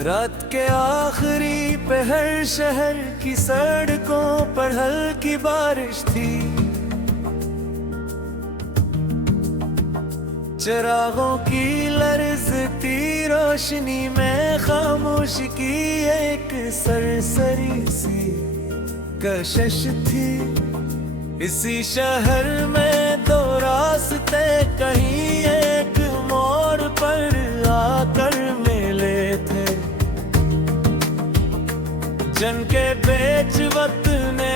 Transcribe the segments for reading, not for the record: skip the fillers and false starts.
रात के आखिरी पहर शहर की सड़कों पर हल्की बारिश थी। चिरागों की लर्जती रोशनी में खामोशी की एक सरसरी सी कशिश थी। इसी शहर में दो रास्ते कहीं एक मोड़ पर आकर मिले थे। जिनके बीच वक्त ने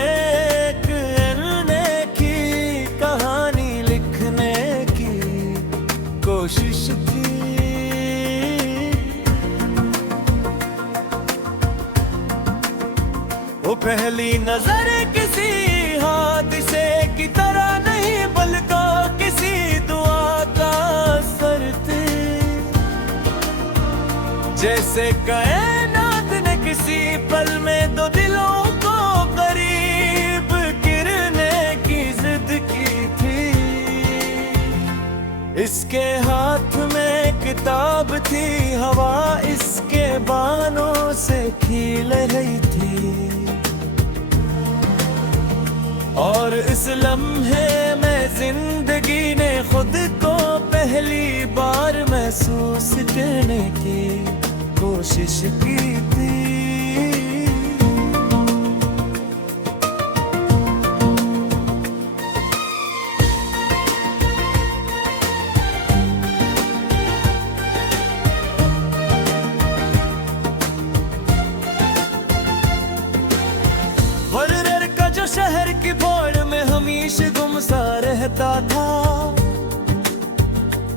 एक इन्ने की कहानी लिखने की कोशिश थी। वो पहली नजर किसी हादसे की तरह नहीं बल्कि किसी दुआ का असर थी। जैसे कायनात ने किसी पल में दो दिलों को करीब गिरने की जिद की थी। इसके हाथ में किताब थी, हवा इसके बानों से खिल रही थी। और इस लम्हे में जिंदगी ने खुद को पहली बार महसूस करने की कोशिश की थी। वर्र का जो शहर की भोड़ में हमेशा गुमसा रहता था,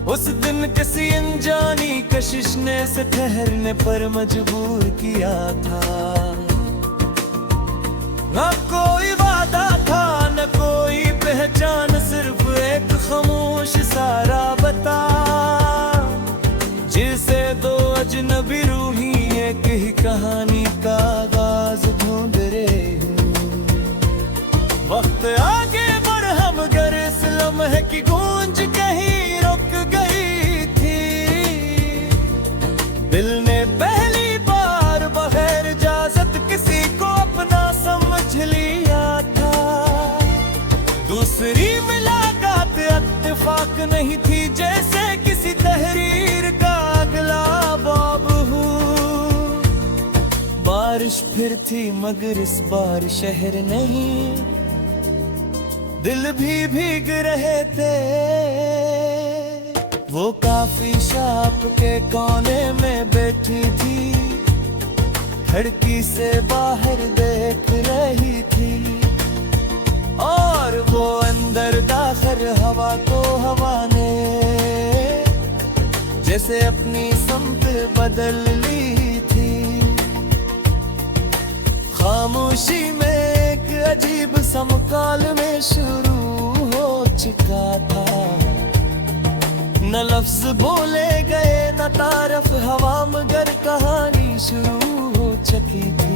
उस दिन किसी अनजानी कशिश ने से ठहरने पर मजबूर किया था। न कोई वादा था न कोई पहचान, सिर्फ एक खामोश सारा बता जिसे दो अजनबी रूही एक ही कहानी का आगाज ढूंढ रहे हैं। वक्त आगे बढ़ हम गर इस लम्हे की गूंज कहीं रुक गई थी। दिल ने पहली बार बगैर इजाजत किसी को अपना समझ लिया था। दूसरी मुलाकात इत्तेफाक नहीं थी, जैसे किसी तहरीर का अगला बाब हो। बारिश फिर थी मगर इस बार शहर नहीं, दिल भी भीग रहे थे। वो काफी शॉप के कोने में बैठी थी, खिड़की से बाहर देख रही थी। और वो अंदर दाखिल हवा को हवा ने जैसे अपनी समत बदल ली थी। खामोशी में एक अजीब समकाल में शुरू हो चुका था। न लफ्ज बोले गए न तारफ हवा, मगर कहानी शुरू हो चुकी थी।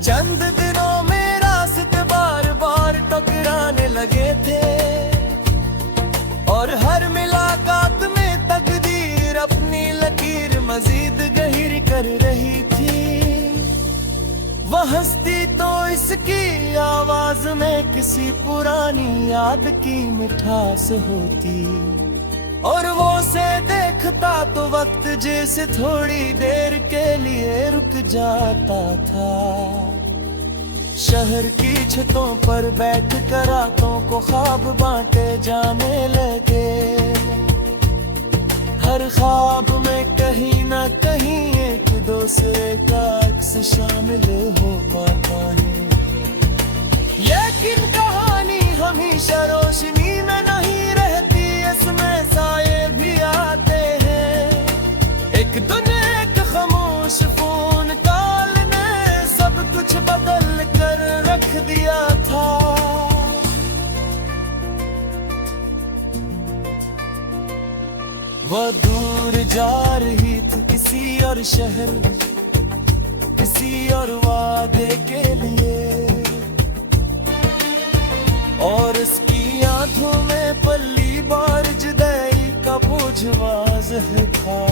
चंद दिनों में रास्ते बार बार टकराने लगे थे, और हर मुलाकात में तकदीर अपनी लकीर मजीद गहीर कर रही थी। वह हंसती तो इसकी आवाज में किसी पुरानी याद की मिठास होती, और वो से देखता तो वक्त जैसे थोड़ी देर के लिए रुक जाता था। शहर की छतों पर बैठ कर रातों को ख्वाब बांटे जाने लगे। हर ख्वाब में कहीं ना कहीं एक दूसरे का अक्स शामिल हो पाता है। लेकिन कहानी हमेशा रोशनी में नहीं रहती, इसमें साये भी आते हैं। एक दुनिया एक खामोश फोन कॉल ने सब कुछ बदल कर रख दिया था। वह दूर जा रही थी किसी और शहर, किसी और वादे के लिए, और इसकी आंखों में पल्ली बार जुदाई का बोझ वाज़ह था।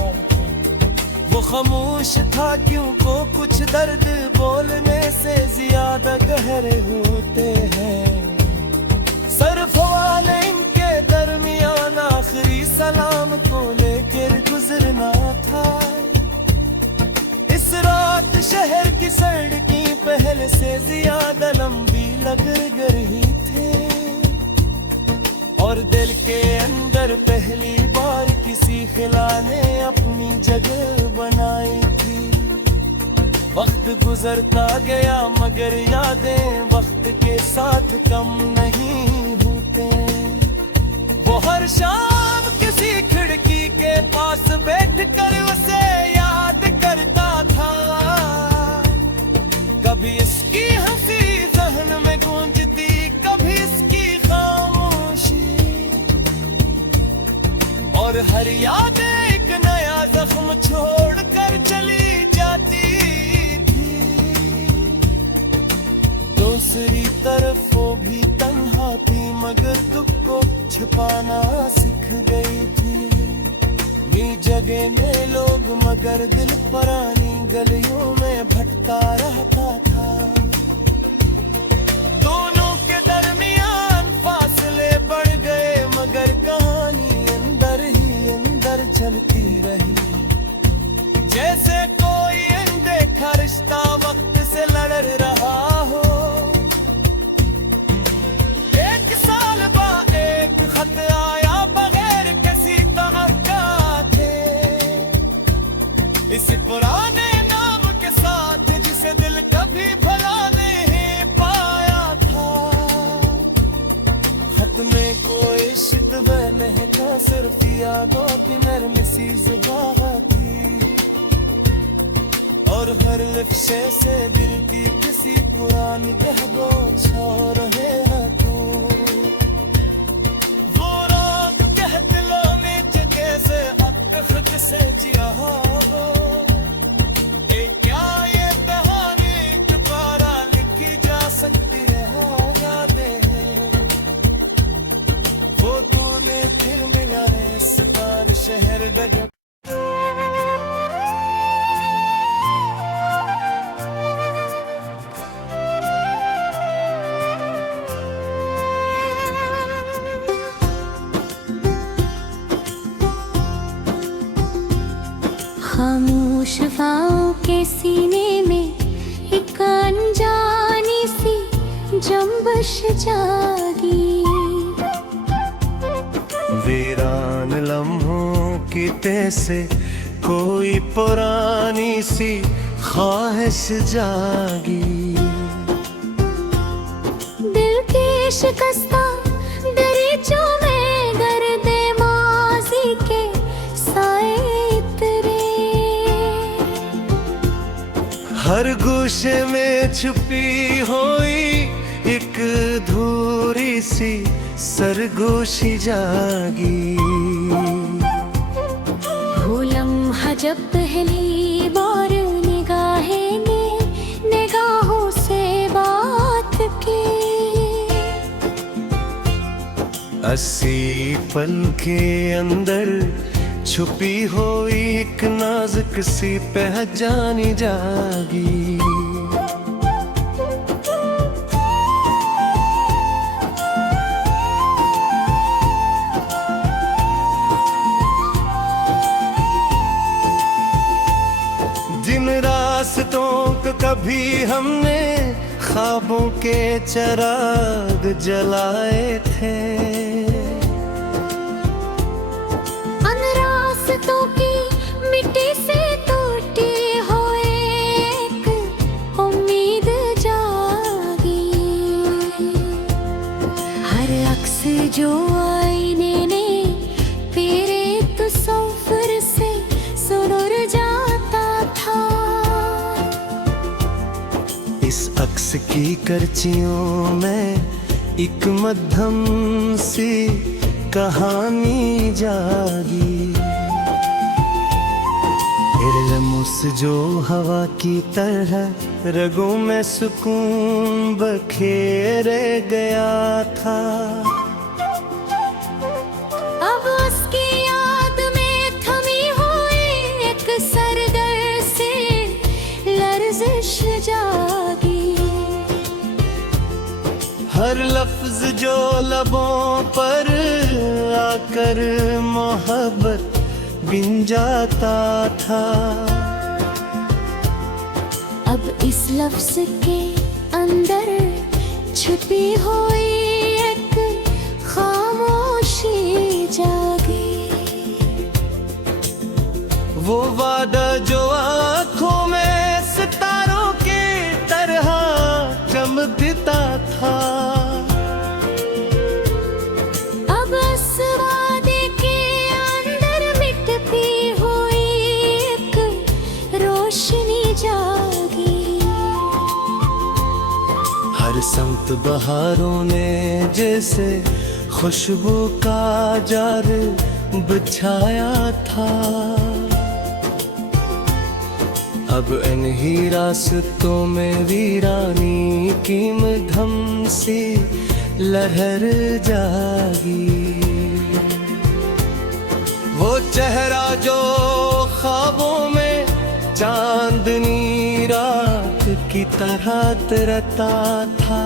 वो खामोश था क्यों को कुछ दर्द बोलने से ज्यादा गहरे होते हैं। सरफ वाले इनके दरमियान आखिरी सलाम को लेकर गुजरना था। इस रात शहर की सड़कें पहले से ज्यादा लंबी लग रही थी और दिल के अंदर पहली बार किसी खिला ने अपनी जगह बनाई थी। वक्त गुजरता गया मगर यादें वक्त के साथ कम नहीं होते। वो हर शाम किसी खिड़की के पास बैठकर उसे याद करता था। कभी इसकी हंसी जहन में गूंजती, कभी इसकी और हर याद एक नया जख्म छोड़ कर चली जाती थी। दूसरी तरफ वो भी तन्हा थी मगर दुख को छुपाना सीख गई थी। नई जगह में लोग मगर दिल पुरानी गलियों में भटका रहता था। दोनों के दरमियान फासले बढ़ गए मगर कहानी चलती रही। जैसे कोई अनदेखा रिश्ता वक्त से लड़ रहा हो। एक साल बाद एक खत आया बगैर किसी तवक्का थे, इस पुराने नाम के साथ जिसे दिल कभी भुला नहीं पाया था। खत में कोई शिकवा नहीं था, सिर्फ यादों की नरम सी जुबान थी और हर लफ्ज़ से दिल की किसी पुरानी बहगो छो रहे हाथों। वो रात कह दिलों में जगह से अब खुद से जिया हो। क्या ये कहानी दोबारा लिखी जा सकती है? यादें वो तूने फिर मिला है इस बार शहर गजब। खामोश हवाओं के सीने में एक अनजानी सी जंबश जागी। वीरान लम्हों की तह से कोई पुरानी सी ख्वाहिश जागी। दिल के शिकस्ता दरीचों में गर्दे माज़ी के साए इतरे। हर गोशे में छुपी हुई एक धूरी सी सरगोशी जागी। वो लम्हा जब पहली बार निगाहें ने निगाहों से बात की। 80 पल के अंदर छुपी हुई एक नाजुक सी पहचानी जागी। जिन रास्तों को कभी हमने ख्वाबों के चिराग जलाए थे, अन रास्तों की मिट्टी से टूटी हुई एक उम्मीद जागी। हर अक्स जो आईने ने तेरे तस्वीर से सुरूर जाता था। इस अक्स की करचियों में एक मध्यम सी कहानी जागी। इल्मुस जो हवा की तरह रगों में सुकून बखेरे गया था। अब उसकी याद में थमी हुई एक सरदर्द हर लफ्ज जो लबों पर आकर मोहब्बत बिन जाता था। अब इस लफ्ज के अंदर छुपी हुई एक खामोशी जागी। वो वादा जो आँखों में सितारों के तरह चमकता था। अब इस वादे के अंदर मिटती हुई एक रोशनी जागी। हर संत बहारों ने जैसे खुशबू का जार बिछाया था। अब इन्हीं रास्तों में वीरानी की मधम सी लहर जागी। वो चेहरा जो ख्वाबों में चांदनी रात की तरह तरता था।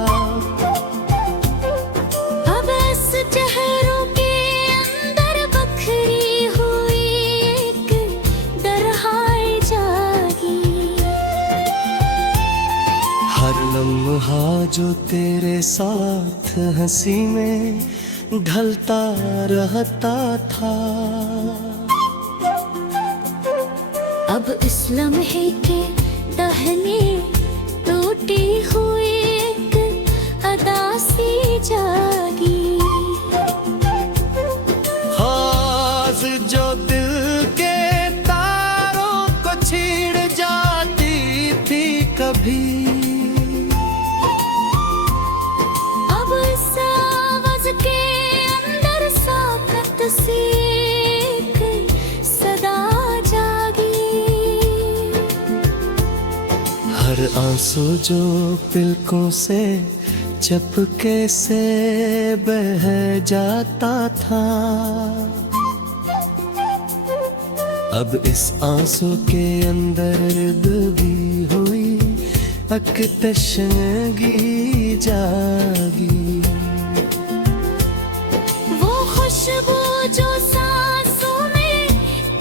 अब इस चेहरों के अंदर बखरी हुई एक दरहाई जागी। हर लम्हा जो तेरे साथ हंसी में ढलता रहता था। अब इस लम्हे के दहने टूटी हुई एक अदा सी जागी। खास जो दिल के तारों को छीड़ जाती थी कभी। अब इस आवाज के अंदर साकत सी एक सदा जागी। हर आंसू जो पलकों से चपके से बह जाता था। अब इस आंसू के अंदर डूबी हुई एक तशनगी जागी। वो खुशबू जो सांसों में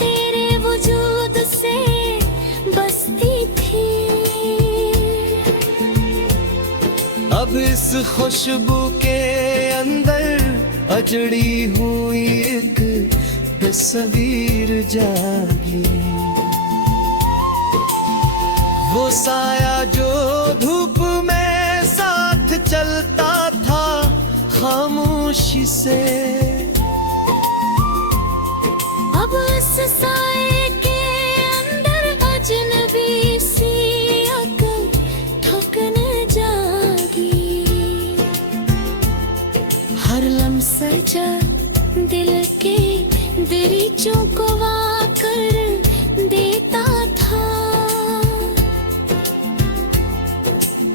तेरे वजूद से बसती थी। अब इस खुशबू के अंदर अजड़ी हुई एक तस्वीर जागी। वो साया जो धूप में साथ चलता था खामोशी से। अब इस साए के अंदर अजनबी सी अकल ठुकन जागी। हर लम्सा जब दिल के दरीचों को वाकर देता था।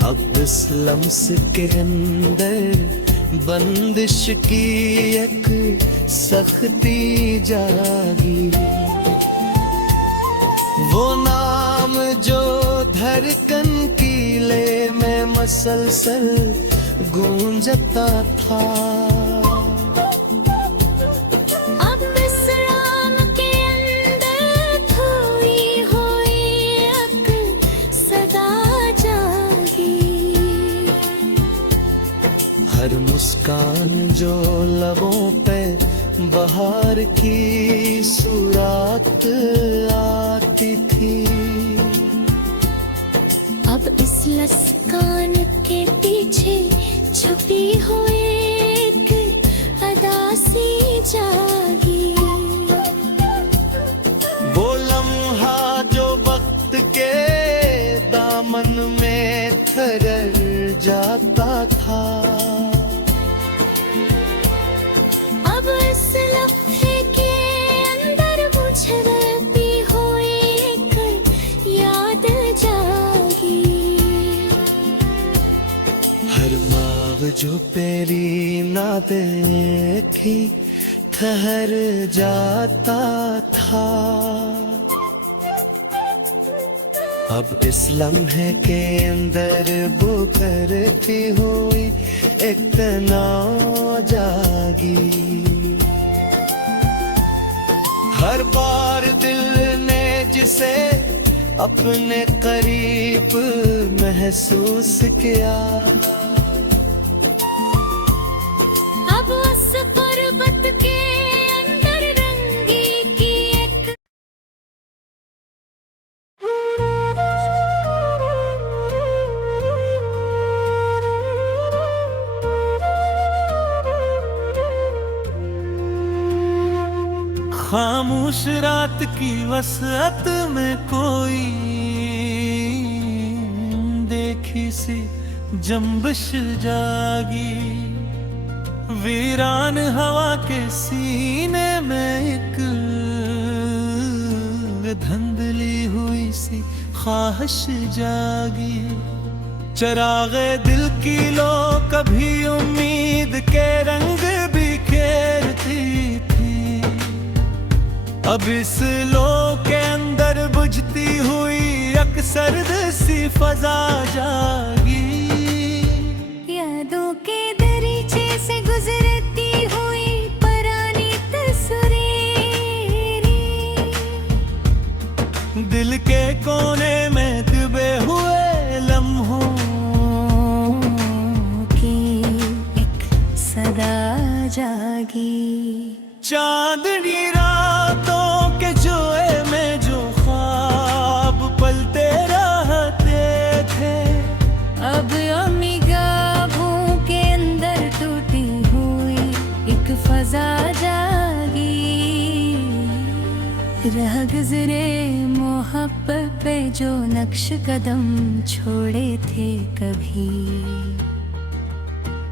अब इस लम्स के अंदर बंदिश की एक सख्ती जागी। वो नाम जो धड़कन कीले में मसलसल गूंजता था। अब इस राम के अंदर खोई हुई अक्ल सदा जागी। हर मुस्कान जो लबों पे बहार की सुरात आती थी। अब इस लस्कान के पीछे छुपी हुई एक अदा सी जागी। वो लम्हा जो वक्त के दामन में ठहर जाता था। अब इस लम्हे के अंदर बुझती हुई एक याद जागी। हर बाग जो पेरी ना देखी ठहर जाता था। अब इस लम्हे के अंदर वो करती हुई एक तनाव जागी। हर बार दिल ने जिसे अपने करीब महसूस किया, अब उस पर्वत के अंदर रंगी की एक खामोश रात की वसअत में कोई देखी सी जंबश जागी। वीरान हवा के सीने में एक धंधली हुई सी ख्वाहिश जागी। चरागे दिल की लो कभी उम्मीद के रंग बिखेरती थी, अब इस लो के अंदर बुझती हुई अक्सर सी फजा जागी। यादों के दरीचे से गुजरती हुई पुरानी तस्वीरें, दिल के कोने में दबे हुए लम्हों की एक सदा जागी। चांदनी रातों के जोए में जो ख्वाब पलते रहते थे, अब निगाहों के अंदर टूटी हुई एक फजा जागी। रह गुजरे मोहब्बत पे जो नक्श कदम छोड़े थे कभी,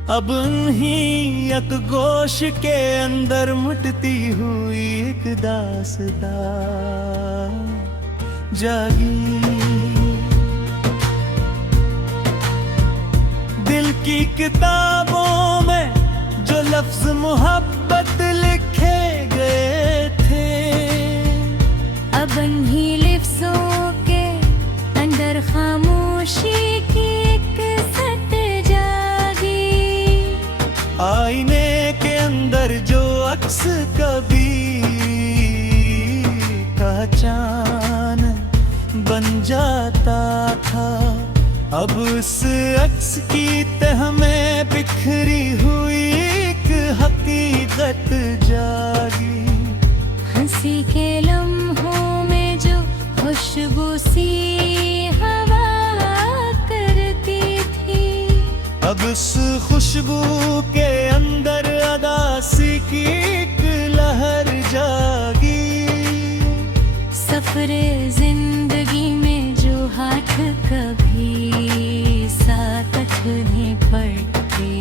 अब उन्हीं एक गोश के अंदर मुटती हुई एक दास्तां जागी। दिल की किताबों में जो लफ्ज मोहब्बत लिखे गए थे, अब इन्हीं लफ्जों के अंदर खामोशी की एक सत जागी। आईने के अंदर जो अक्स कभी का चान बन जाता था, अब उस अक्स की तह में बिखरी हुई एक हकीकत जागी। हंसी के लम्हों में जो खुशबू सी हवा करती थी, अब उस खुशबू के अंदर अदासी की एक लहर जागी। सफरे जिंदगी में जो हाथ कभी साथ नहीं पड़ते,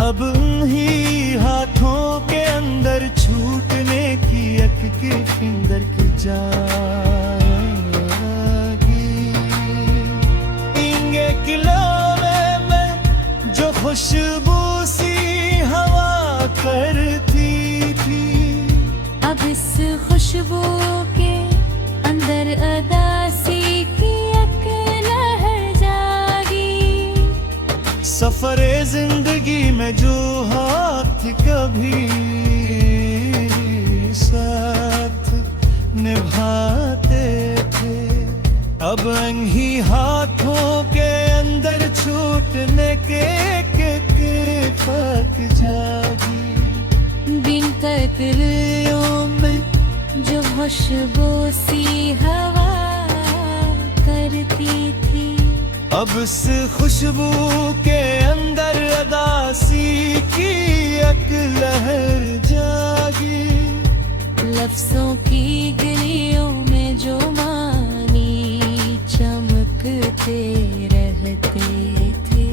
अब उन्हीं हाथों के अंदर छूटने की एक के फिंगर की जागी। इंगे किलोवे में जो खुशबू सी हवा करती थी, अब इस खुशबू के अंदर अदासी की एक लहर जागी। सफरे जिंदगी में जो हाथ कभी साथ निभाते थे, अब इन्हीं हाथों के अंदर छूटने के फर्क जागी। बिन तितलियों में जो खुशबू सी हवा करती थी, अब इस खुशबू के अंदर अदासी की एक लहर जागी। लफ्जों की गलियों में जो मानी चमकते रहते थे,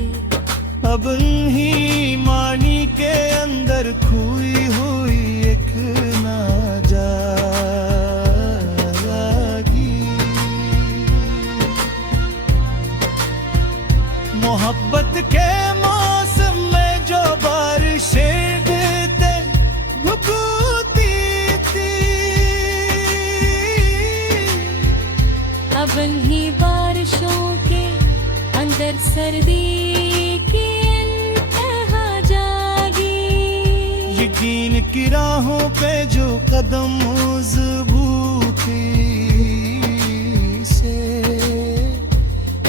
अब इन्हीं मानी के अंदर खोई हुई एक ना जागी। मोहब्बत के मौसम में जो बारिशें गिरते भुगती थी, इन्हीं बारिशों के अंदर सर्दी की इंतहा जागी। यकीन की राहों पे जो कदम मजबूती से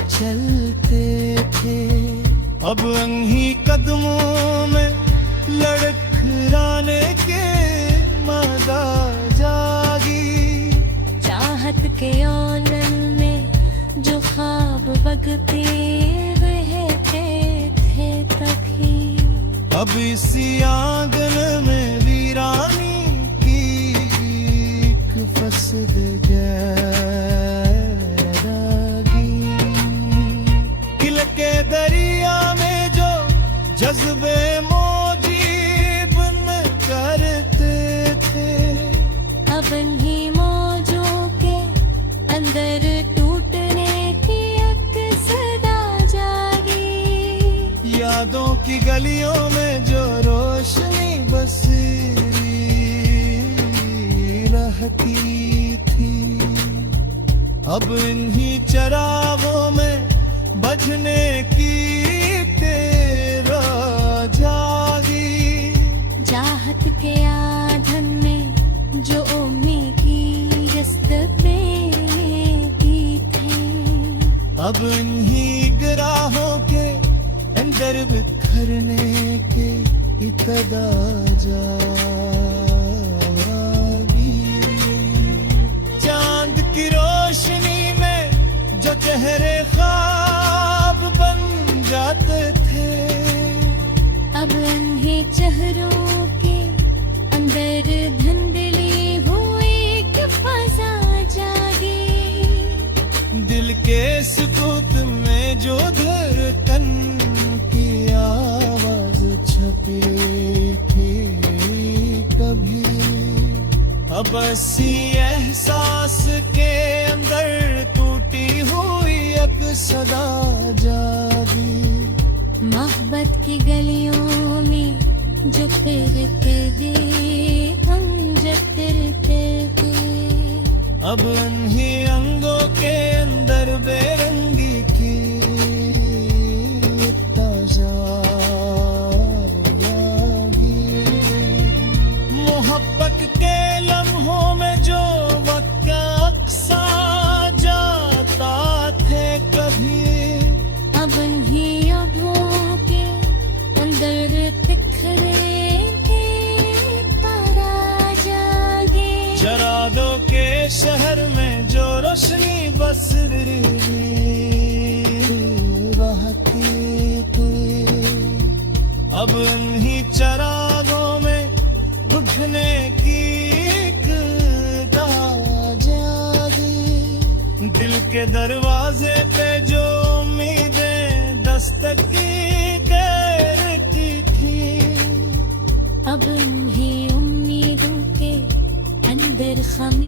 चलते थे, अब इन्हीं कदमों में लड़खड़ाने के मादा जागी। चाहत के आंगन में जो ख्वाब बगते रहते थे तभी, अब इसी आंगन में वीरानी की एक फसद गैरागी। किल के दरिया में जो जज्बे मौजीब न करते थे, अब इन्हीं मौजों के अंदर टूटने की एक सदा जागी। यादों की गलियों में जो रोशनी बसरी रहती थी, अब इन्हीं चरागों में बजने की तेरा जागी। चाहत के आधन में जो उम्मीद की रस्तें की थे, अब इन्हीं ग्राहों के अंदर बिखरने के इब्तदा जागी। चांद की रोशनी में जो चेहरे ख्वाब बन जाते थे, अब इन्हीं चेहरों के अंदर धुंधली हुई एक फजा जागी। दिल के सुकूत में जो धड़कन की आवाज छपी थी कभी, अब इसी एहसास के अंदर टूटी हुई एक सदा जागी। मोहब्बत की गलियों में जो फिरते थे हम जब फिरते थे, अब इन्हीं अंगों के अंदर बेरंगी की ताजा लागी। मोहब्बत के लम्हों में जो वक्त अक्सा जाता थे कभी, अब इन्हीं आँखों के अंदर बिखरे के तारा जागे। चरादों के शहर में जो रोशनी बस रहती थी, अब इन्हीं चरागों में बुझने की एक दाग जागी। दिल के दरवाजे पे जो उम्मीदें दस्तक करती थी, अब इन्हीं उम्मीदों के अंदर खामी